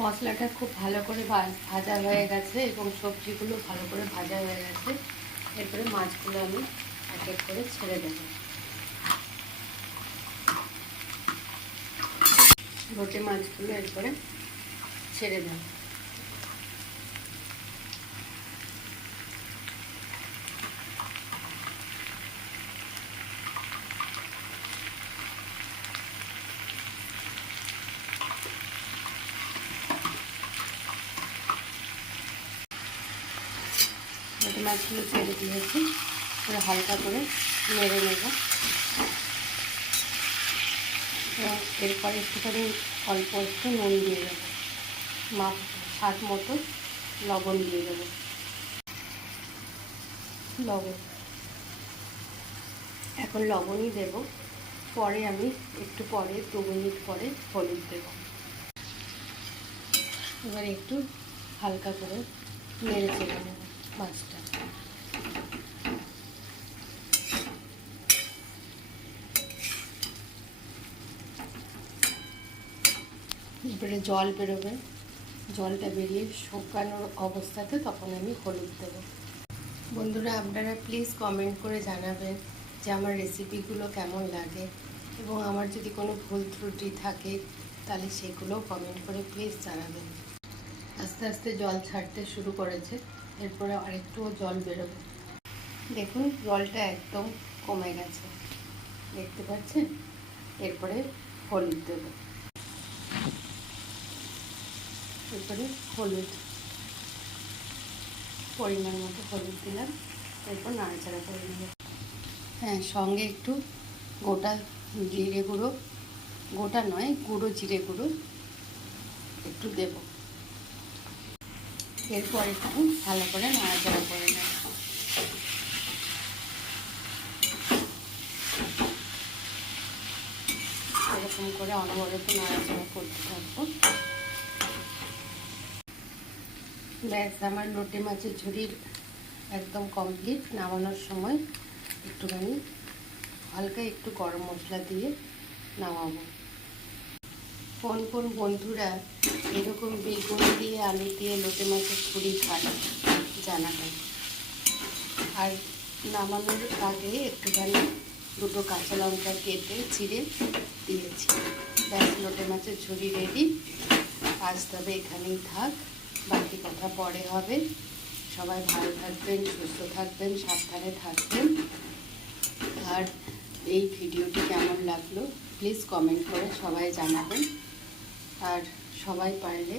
মশলাটা খুব ভালো করে ভাজা হয়ে গেছে এবং সবজিগুলো ভালো করে ভাজা হয়ে গেছে। এরপরে মাছগুলো আমি এক এক করে ছেড়ে দেব। লোটে মাছগুলো এরপরে ছেড়ে দেব। লোটে মাছগুলো ছেড়ে দিয়েছি, হালকা করে নেড়ে নেব। এরপরে একটুখানি অল্প একটু নুন দিয়ে দেবো, স্বাদ মতো লবণ দিয়ে দেবো। লবণ এখন লবণই দেব, পরে আমি একটু পরে 2 মিনিট পরে হলুদ দেব। এবার একটু হালকা করে নেড়ে চেড়ে নেব মাছটা। এবারে জল বেরোবে, জলটা বেরিয়ে শুকানোর অবস্থাতে তখন আমি হলুদ দেব। বন্ধুরা, আপনারা প্লিজ কমেন্ট করে জানাবেন যে আমার রেসিপিগুলো কেমন লাগে, এবং আমার যদি কোনো ভুল ত্রুটি থাকে তাহলে সেগুলোও কমেন্ট করে প্লিজ জানাবেন। আস্তে আস্তে জল ছাড়তে শুরু করেছে, এরপরে আরেকটুও জল বেরোবে। দেখুন জলটা একদম কমে গেছে, দেখতে পাচ্ছেন। এরপরে হলুদ দেব, এরপরে হলুদ পরিমাণ মতো হলুদ দিলাম। এরপর নাড়াচাড়া করে নেব। হ্যাঁ, সঙ্গে একটু গোটা জিরে গুঁড়ো, গোটা নয় গুঁড়ো জিরে গুঁড়ো একটু দেব। এরপর একটু ভালো করে নাড়াচাড়া করে নেব। এরকম করে অনবরত নাড়াচাড়া করতে থাকবো। ব্যাস, আমার লোটে মাছের ঝুড়ির একদম কমপ্লিট। নামানোর সময় একটুখানি হালকা একটু গরম মশলা দিয়ে নামাবো। কোন কোন বন্ধুরা এরকম বেগুন দিয়ে আলু দিয়ে লোটে মাছের ঝুড়ি খায় জানাবেন। আর নামানোর আগে একটুখানি 2টো কাঁচা লঙ্কা কেটে চিড়ে দিয়েছি। ব্যাস, লোটে মাছের ঝুড়ি রেডি। আজ তবে এখানেই থাক, বাকি কথা পরে হবে। সবাই ভালো থাকবেন, সুস্থ থাকবেন, সাবধানে থাকবেন। আর এই ভিডিওটি কেমন লাগলো প্লিজ কমেন্ট করে সবাই জানাবেন। আর সবাই পারলে